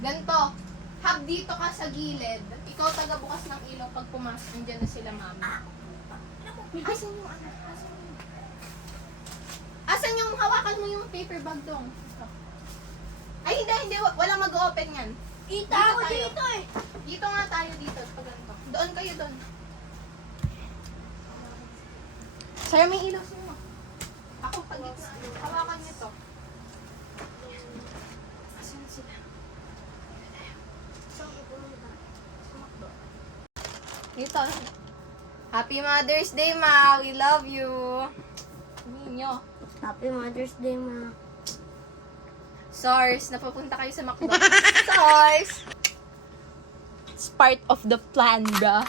Ganto. Hab dito ka sa gilid. Ikaw taga bukas ng ilaw pag pumasok. Nandiyan na sila mami. Asan yung ano? Asan yung hawakan mo yung paper bag dong? Ito. Ay, hindi. Walang mag-open yan. Kita ako dito eh. Dito nga tayo dito. Pag ganito. Doon kayo doon. Sa'yo may ilaw sa'yo. Ako pag gitna. Hawakan niyo to. Asan sila? Dito. Happy Mother's Day, Ma. We love you. Ninyo. Happy Mother's Day, ma. Source, napapunta kayo sa McDo. Source! It's part of the plan, bro.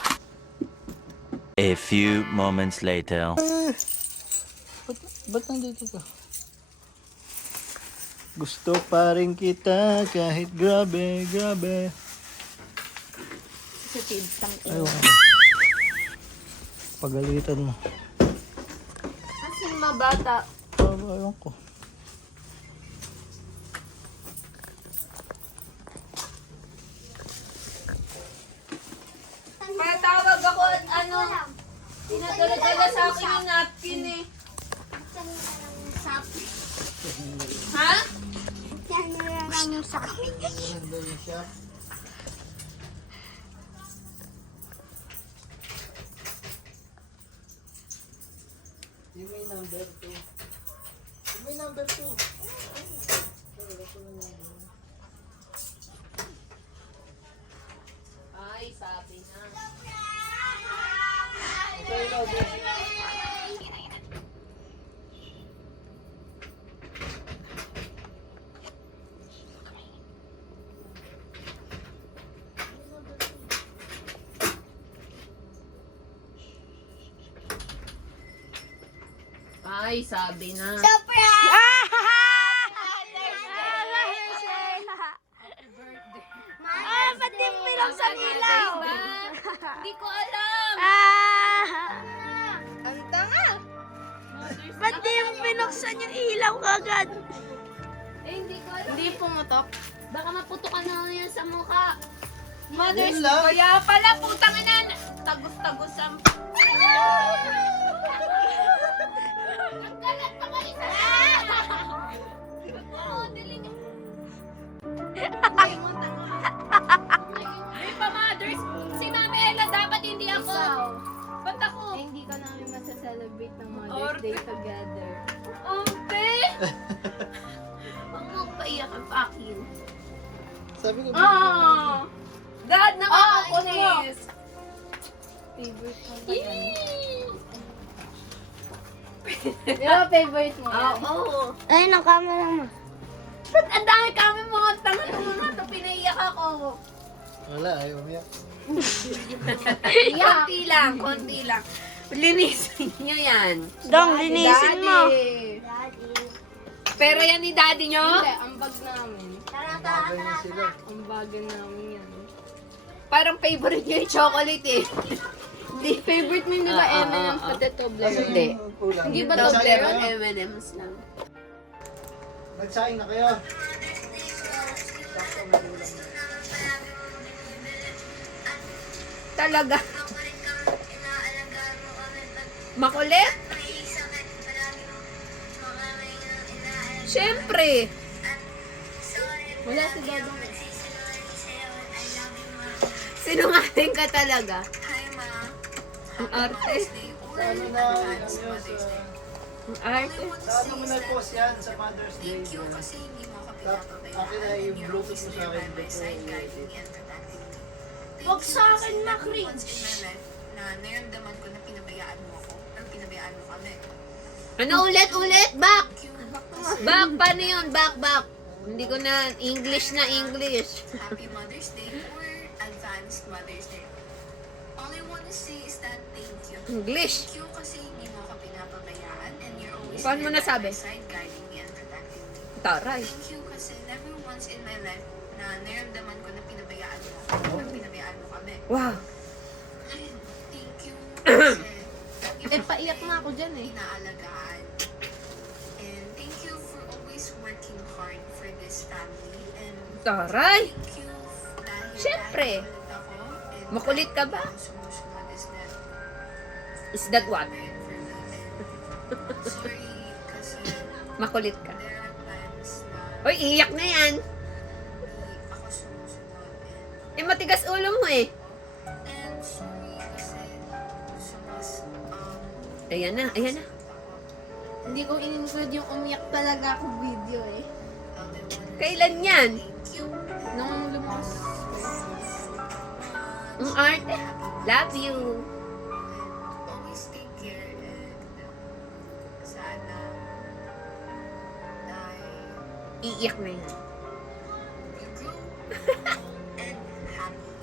A few moments later. Ba't nandito ka? Gusto pa rin kita kahit grabe. Sensitive tang Ayaw ka. Pagalitan mo. Asin mabata. Ayaw ko. Matawag ako at ano, pinadala-dala sa akin yung napkin eh. Ha? Yan lang yung sa kami. Yung may number 2. Yung may number 2. Ay, sabi na. Ay, sabi na. Ah, ba't di mo pinaksan ilaw? Hindi ko alam. Ang tanga. Ba't di mo pinaksan yung ilaw kagad? Hindi ko alam. Hindi pumutok. Baka maputokan na yan sa mukha. Mother's Yun lang. Kaya pala, putang ina. Tagus-tagus ang... Ang kalat pa kayo sa... Oo, dali niya. Ay, mo, tanga. Ay, pa, Mothers. Si Mami Ella dapat hindi ako. Ba't ako? Hindi ka namin masaselebrate ng Mother's Day together. Ate! Ang magpaiyak ang pakin. Sabi ko, Ah! Dad, nakakakunis! Favorite mo ba yan? Di ba favorite mo yan? Oo. Ayun ang camera mo. Ba't ang dami kami mga tanga naman ito? Pinaiyak ako. wala, ayaw umiyak. Konti lang. Linisin nyo yan. Dong, linisin mo. Pero yan ni daddy nyo? Hindi, ang bag namin. Ganyan sila. Ang bagan namin yan. Parang favorite nyo yung chocolate eh. Hindi, favorite mo yung di ba M&M's pati Toblerone? Hindi. Kulang. Hindi ba Nagsaing Toblerone? kayo? M&M's lang. Nagsaing na kayo. Talaga. Makulit? Siyempre. Wala si Dadong. Sinungaling ka talaga. Ang arte. Sa ano na, Ang arte. sa ano mo nag-post yan sa Mother's Day. Akin na yung Bluetooth mo sa akin. Huwag sa akin na-cringe. Na naramdaman ko na pinabayaan mo ako. Or pinabayaan mo kami. Ano ulit? Back! Back, paano yun? Back. Hindi ko na, English na English. Happy Mother's Day or Advanced Mother's Day. All I wanna say is that thank you. English. Thank you kasi hindi mo ako pinapabayaan and you're always Paano mo there nasabi? by my side, guiding me and protecting me. Taray. Thank you kasi never once in my life na naramdaman ko na pinabayaan mo ako. Or pinabayaan mo kami. Wow. Thank you kasi Eh, paiyak na ako dyan eh. inaalagaan. And thank you for always working hard for this family. And Taray! Thank you dahil Siyempre. kahit kulit ako, and Makulit ka ba? ang sumusunod is Is that that what? sorry kasi Makulit ka. there are times na Hoy, iyak na yan. hindi ako sumusunod Eh, matigas ulo mo eh. and sorry kasi Ayan na, ayan na. Hindi ko in-include yung umiyak talaga ako video eh. Kailan yan? Nung lumas. Ang arte. Love you. always take care and sana ay Iiyak na yan. you grow and happy.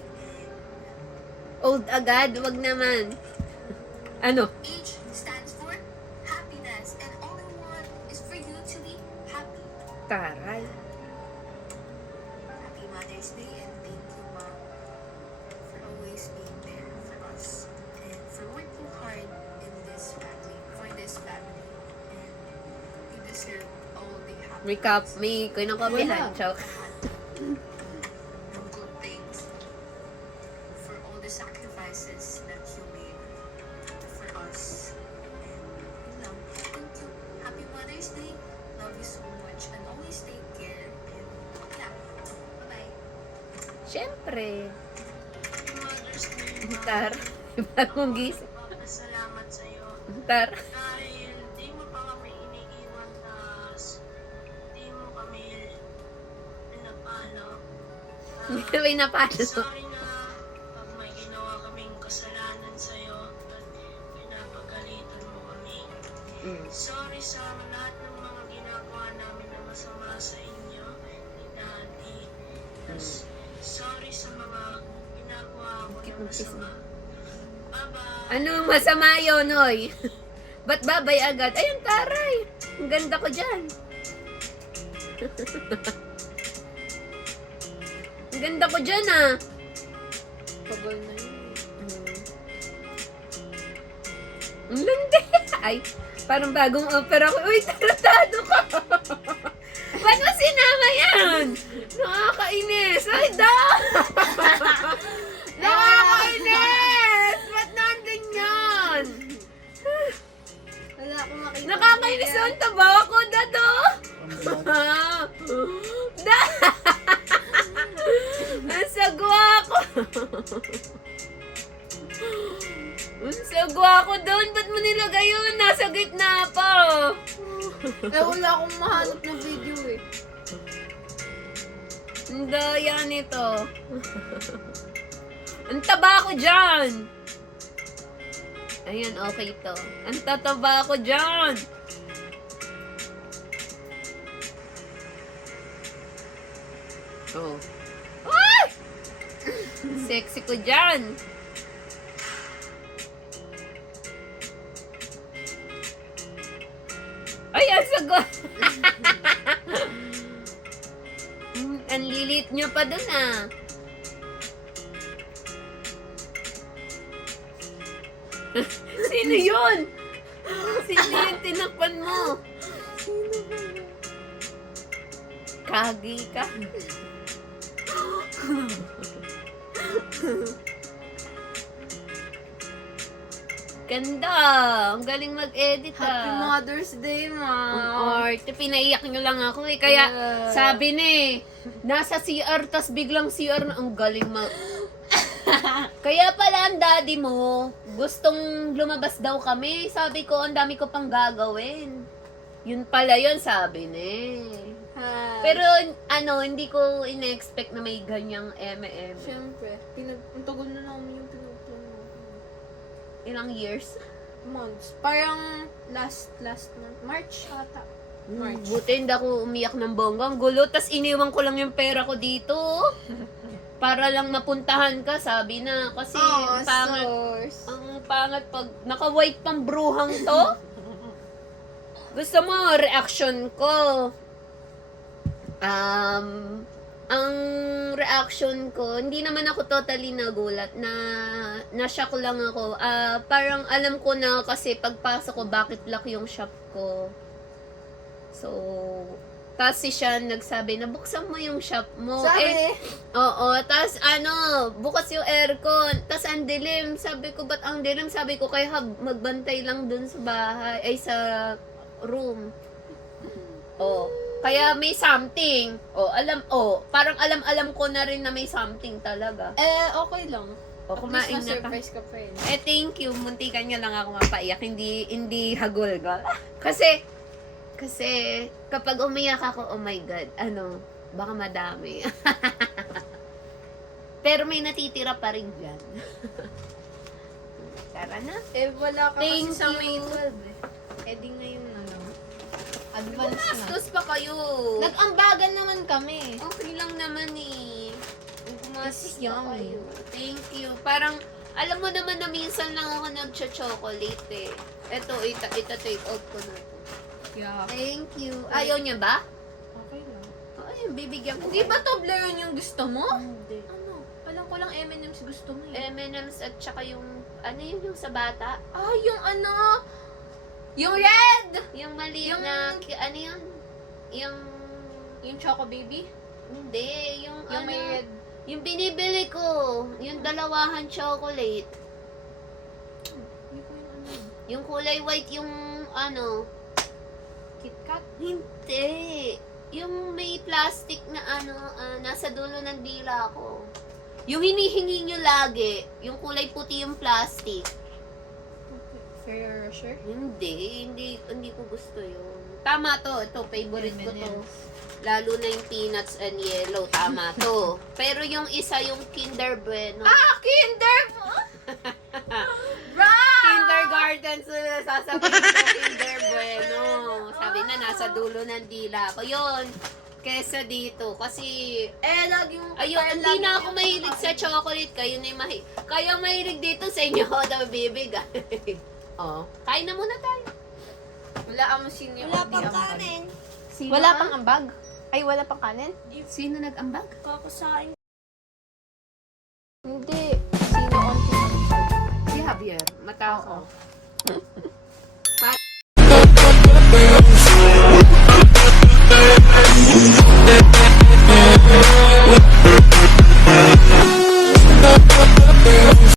Old agad, wag naman. Ano? H stands for happiness and all I want is for you to be happy. Taray. Happy Mother's Day and thank you, Mom, for always being there for us and for working hard in this family, for this family. And you deserve all the happiness. May kinakabihan. Wala. Choke. And good things for all the sacrifices that you made for us. And yun lang. Thank you. Happy Mother's Day. Love you so much and always take care. And yeah. Bye-bye. Siyempre. Happy Mother's Day. Tar. Bagong gising. Salamat sa'yo. Tar. Dahil di mo pa kami iniiwan tas di mo kami pinapalo. Hindi na may napalo. Sorry na pag may ginawa kaming kasalanan sa'yo at pinapagalitan mo kami. Mm. Sorry sa lahat ng mga ginagawa namin na masama sa inyo ni Daddy. Tas, sorry sa mga ginagawa ko na masama. Bye-bye! Anong masama yun, Noy? Ba't babay agad? Ayun, taray. Ang ganda ko dyan. Ang ganda ko dyan, ah. Kabal na yun. Ang landi. Ay, parang bagong opera ko. Uy, taratado ko. Ba't mo sinama yan? Nakakainis. Ay, da! Nakakainis! Ba't nandun yan? Wala akong makita. Nakakainis ang taba ko, Dado! Da! Ang sagwa ko! Ang sagwa ko doon! Ba't mo nilagay yun? Nasa gitna pa! Eh, wala akong mahanap na video eh. Ang daya nito. Ang taba ko dyan! Ayan, okay to. Ang tataba ko dyan! Oh. Ay! Sexy ko dyan! Ay, ang sagot! Ang lilit nyo pa dun ah. Sino yun? Sino yung tinakpan mo? Kagi ka. Ganda. Ang galing mag-edit Happy ah. Mother's Day, Ang Ma. arte. Pinaiyak nyo lang ako eh. Kaya Yeah. sabi ni nasa CR tas biglang CR na ang galing Kaya pala ang daddy mo, gustong lumabas daw kami. Sabi ko, ang dami ko pang gagawin. Yun pala yun, sabi ni. Hi. Pero ano, hindi ko in-expect na may ganyang M&M. Siyempre, ang tagal na namin yung pinuplano. Ilang years? Months. Parang last month. March ata. March. Buti hindi ako umiyak ng bongga. Ang gulo. Tas iniwan ko lang yung pera ko dito. Para lang mapuntahan ka, sabi na. Kasi ang pangit. source. Ang pangit pag naka-white pang bruhang to. Gusto mo, reaction ko. Ang reaction ko, hindi naman ako totally nagulat na-shock lang ako. Parang alam ko na kasi pagpasok ko, bakit lock yung shop ko. So, Tapos si Sean nagsabi na buksan mo yung shop mo. Sabi, Oo, tapos bukas yung aircon. Tapos ang dilim. Sabi ko, ba't ang dilim? Sabi ko, kaya magbantay lang dun sa bahay, ay sa room. Oh, kaya may something. Parang alam ko na rin na may something talaga. okay lang. O, kumain na ka. surprise ka pa rin. Thank you. Muntikan niya lang ako mapaiyak. Hindi hagol ka. Kasi, kapag umiyak ako, oh my God, baka madami. Pero may natitira pa rin dyan. Tara na. Wala ka Thank kasi sa you. May 12 di ngayon advance na. Gumastos pa kayo. Nag-ambagan naman kami. Okay lang naman eh. Gumastos pa Yummy. kayo. Thank you. Parang, alam mo naman na minsan lang ako nag-chocolate eh. Ito, ita-take out ko na. Yeah. Thank you. Ayaw niya ba? Okay lang. Ay, bibigyan ko. Hindi ba Toblerone yung gusto mo? Hindi. Ano? Alam ko lang M&M's gusto mo eh. M&M's at saka yung, yung sa bata? Yung yung red! Yung maliit Yung- na, yun? Yung Choco Baby? Hindi, yung Yung may red. Yung binibili ko, yung dalawahan chocolate. Hindi ko yung Yung kulay white, yung KitKat? Hindi. Yung may plastic na nasa dulo ng dila ko. Yung hinihingi nyo lagi, yung kulay puti yung plastic. Fair sure? Hindi ko gusto yun. Tama to, ito, favorite ko to. M&M's. Lalo na yung peanuts and yellow, tama to. Pero yung isa, yung Kinder Bueno. Kinder! Kindergarten, so sasabihin ko Kinder Bueno. Sabi na, nasa dulo ng dila ko. Yun, kesa dito. Kasi, Lagi yung... hindi na ako mahilig sa chocolate. Kayo na yung Kaya mahilig dito sa inyo ako daw bibigay. Kain na muna tayo. Wala ang sino Wala pang kanin. Sino Wala ba? pang ambag? Ay, wala pang kanin? Sino nag-ambag? Kakasain. Hindi. Sino on Si Javier. Matakaw.